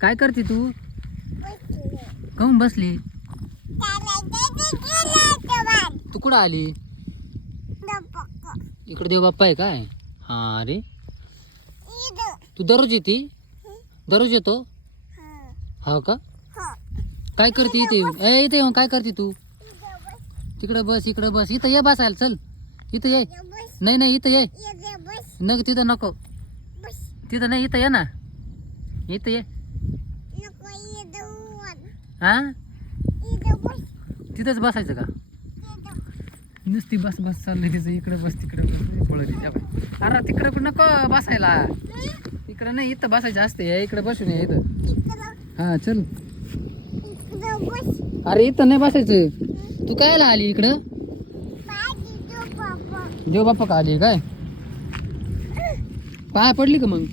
काय करते तू? काहून बसली? तू कुठं आली? इकडे देव बाप्पा आहे काय? हा अरे तू दररोज येते? दररोज येतो? हो का? काय करते इथे? इथे येऊन काय करते तू? तिकडे बस, इकडे बस. इथं ये बसायला, चल इथं ये. नाही नाही इथं ये. नको तिथं नको. तिथं नाही, इथं ये ना. इथं ये. हा तिथंच बसायचं का? नुसती बस बस चालली तिचं. इकडे बस तिकडे बस पळत तिच्या. अरे तिकडे पण नको बसायला. इकडे नाही, इथं बसायचं असते. इकडे बसून ये इथं. हा चल. अरे इथं नाही बसायचं. तू कायला आली इकडं? देव बाप्पा का आली काय? पाया पडली का मग?